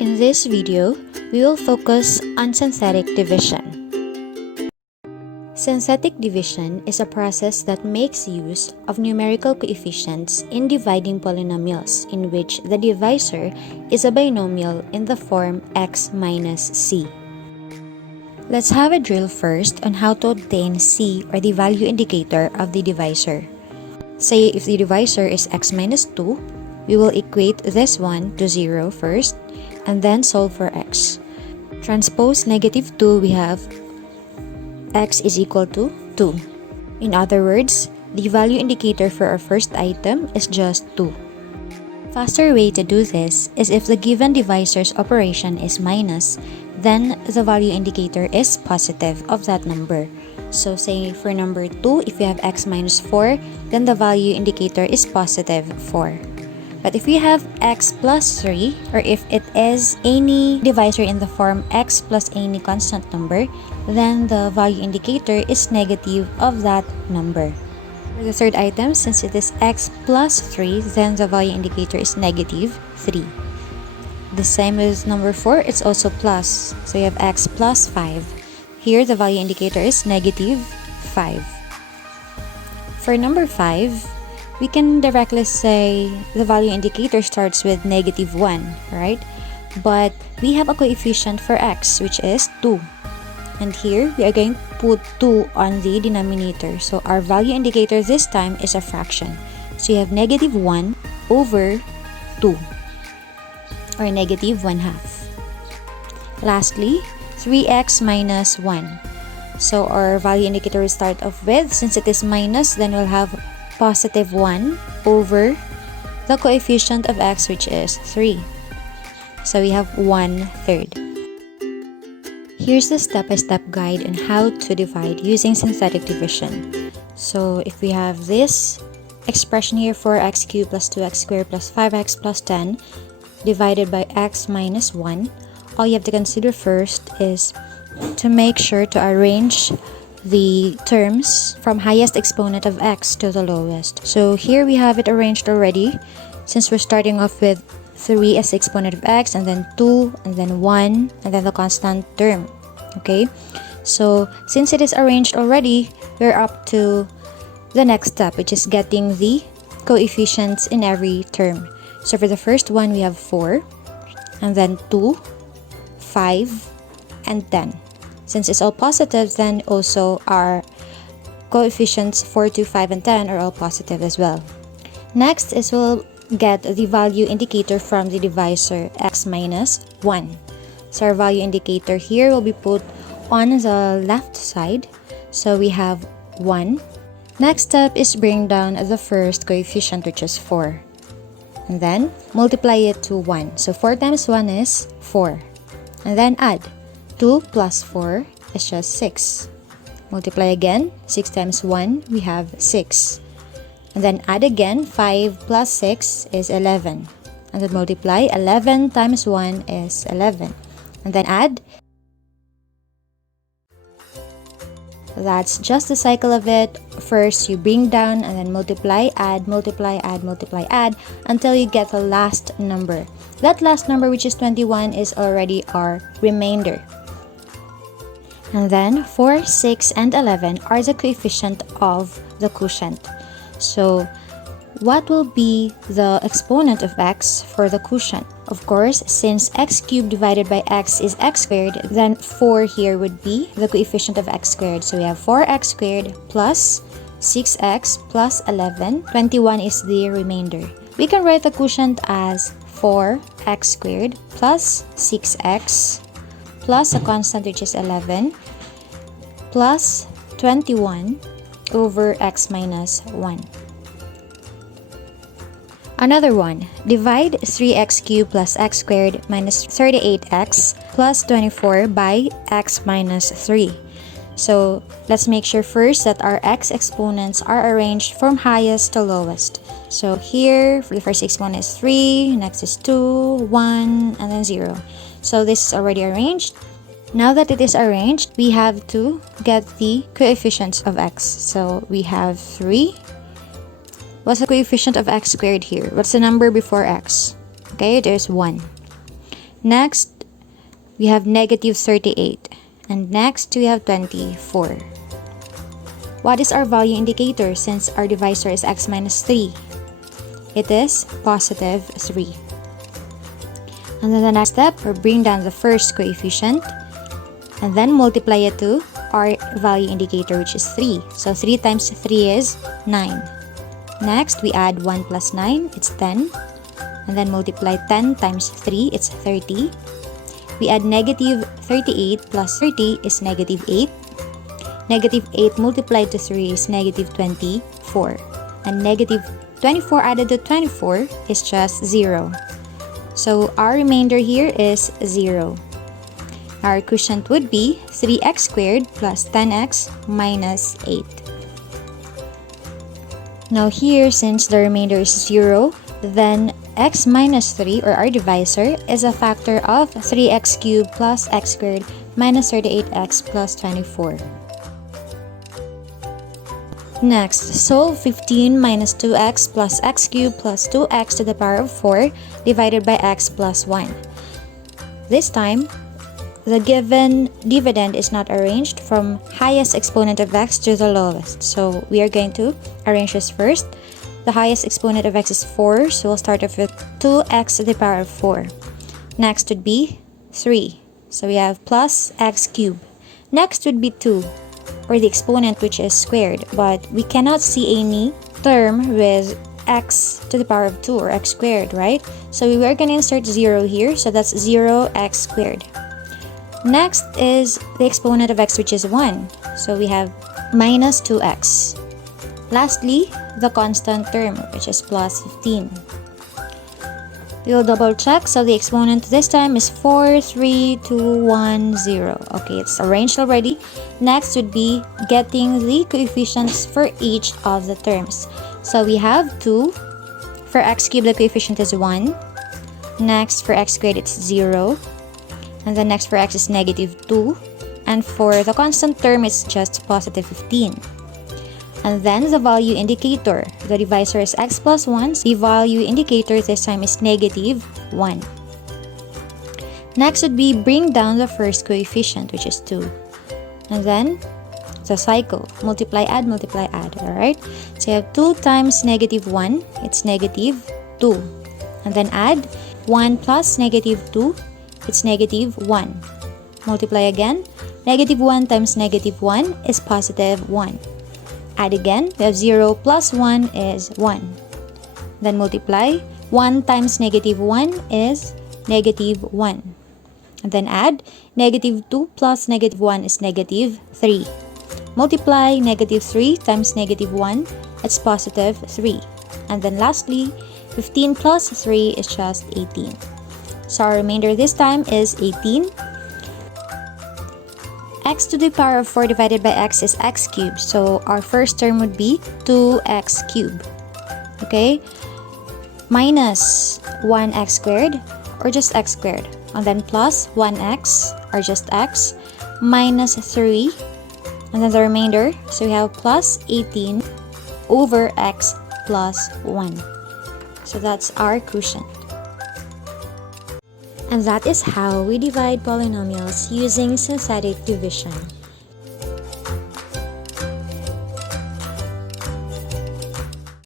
In this video, we will focus on synthetic division. Synthetic division is a process that makes use of numerical coefficients in dividing polynomials in which the divisor is a binomial in the form x minus c. Let's have a drill first on how to obtain c, or the value indicator of the divisor. Say if the divisor is x minus 2, we will equate this one to 0 first, and then solve for x. Transpose negative 2, we have x is equal to 2. In other words, the value indicator for our first item is just 2. Faster way to do this is if the given divisor's operation is minus, then the value indicator is positive of that number. So say for number 2, if we have x minus 4, then the value indicator is positive 4. But if we have x plus 3, or if it is any divisor in the form x plus any constant number, then the value indicator is negative of that number. For the third item, since it is x plus 3, then the value indicator is negative 3. The same with number 4, it's also plus. So you have x plus 5. Here, the value indicator is negative 5. For number 5, we can directly say the value indicator starts with negative 1, right? But we have a coefficient for x, which is 2. And here, we are going to put 2 on the denominator. So our value indicator this time is a fraction. So you have negative 1 over 2, or negative 1/2. Lastly, 3x minus 1. So our value indicator will start off with, since it is minus, then we'll have positive 1 over the coefficient of x, which is 3. So we have 1/3. Here's the step-by-step guide on how to divide using synthetic division. So if we have this expression here, 4x cubed plus 2x squared plus 5x plus 10 divided by x minus 1, all you have to consider first is to make sure to arrange the terms from highest exponent of x to the lowest. So here we have it arranged already, since we're starting off with 3 as the exponent of x, and then 2, and then 1, and then the constant term. Okay, so since it is arranged already, we're up to the next step, which is getting the coefficients in every term. So for the first one, we have 4, and then 2, 5, and 10. Since it's all positive, then also our coefficients 4, 2, 5, and 10 are all positive as well. Next is we'll get the value indicator from the divisor x minus 1. So our value indicator here will be put on the left side. So we have 1. Next step is bring down the first coefficient, which is 4. And then multiply it to 1. So 4 times 1 is 4. And then add. 2 plus 4 is just 6. Multiply again. 6 times 1, we have 6. And then add again. 5 plus 6 is 11. And then multiply. 11 times 1 is 11. And then add. That's just the cycle of it. First, you bring down and then multiply, add, multiply, add, multiply, add, until you get the last number. That last number, which is 21, is already our remainder. And then 4, 6, and 11 are the coefficient of the quotient. So what will be the exponent of x for the quotient? Of course, since x cubed divided by x is x squared, then 4 here would be the coefficient of x squared. So we have 4x squared plus 6x plus 11. 21 is the remainder. We can write the quotient as 4x squared plus 6x plus a constant, which is 11, plus 21 over x minus 1. Another one, divide 3x cubed plus x squared minus 38x plus 24 by x minus 3. So let's make sure first that our x exponents are arranged from highest to lowest. So here, for the first exponent is 3, next is 2, 1, and then 0. So this is already arranged. Now that it is arranged, we have to get the coefficients of x. So we have 3. What's the coefficient of x squared here? What's the number before x? Okay, there's 1. Next, we have negative 38. And next, we have 24. What is our value indicator since our divisor is x minus 3? It is positive 3. And then the next step, we'll bring down the first coefficient and then multiply it to our value indicator, which is 3. So 3 times 3 is 9. Next, we add 1 plus 9, it's 10. And then multiply 10 times 3, it's 30. We add negative 38 plus 30 is negative 8. Negative 8 multiplied to 3 is negative 24. And negative 24 added to 24 is just 0. So our remainder here is 0. Our quotient would be 3x squared plus 10x minus 8. Now here, since the remainder is 0, then x minus 3, or our divisor, is a factor of 3x cubed plus x squared minus 38x plus 24. Next, solve 15 minus 2x plus x cubed plus 2x to the power of 4 divided by x plus 1. This time, the given dividend is not arranged from highest exponent of x to the lowest. So we are going to arrange this first. The highest exponent of x is 4, so we'll start off with 2x to the power of 4. Next would be 3. So we have plus x cubed. Next would be 2. Or the exponent, which is squared, but we cannot see any term with x to the power of 2 or x squared, right? So we are going to insert 0 here, so that's 0x squared. Next is the exponent of x, which is 1. So we have minus 2x. Lastly, the constant term, which is plus 15. We will double check. So the exponent this time is 4, 3, 2, 1, 0. Okay, it's arranged already. Next would be getting the coefficients for each of the terms. So we have 2. For x cubed, the coefficient is 1. Next, for x squared, it's 0. And then next for x is negative 2. And for the constant term, it's just positive 15. And then the value indicator. The divisor is x plus 1. The value indicator this time is negative 1. Next would be bring down the first coefficient, which is 2. And then the cycle. Multiply, add, alright? So you have 2 times negative 1. It's negative 2. And then add 1 plus negative 2. It's negative 1. Multiply again. Negative 1 times negative 1 is positive 1. Add again, we have 0 plus 1 is 1. Then multiply, 1 times negative 1 is negative 1. And then add, negative 2 plus negative 1 is negative 3. Multiply, negative 3 times negative 1, it's positive 3. And then lastly, 15 plus 3 is just 18. So our remainder this time is 18. X to the power of 4 divided by x is x cubed. So our first term would be 2x cubed. Okay? Minus 1x squared or just x squared. And then plus 1x or just x minus 3. And then the remainder. So we have plus 18 over x plus 1. So that's our quotient. And that is how we divide polynomials using synthetic division.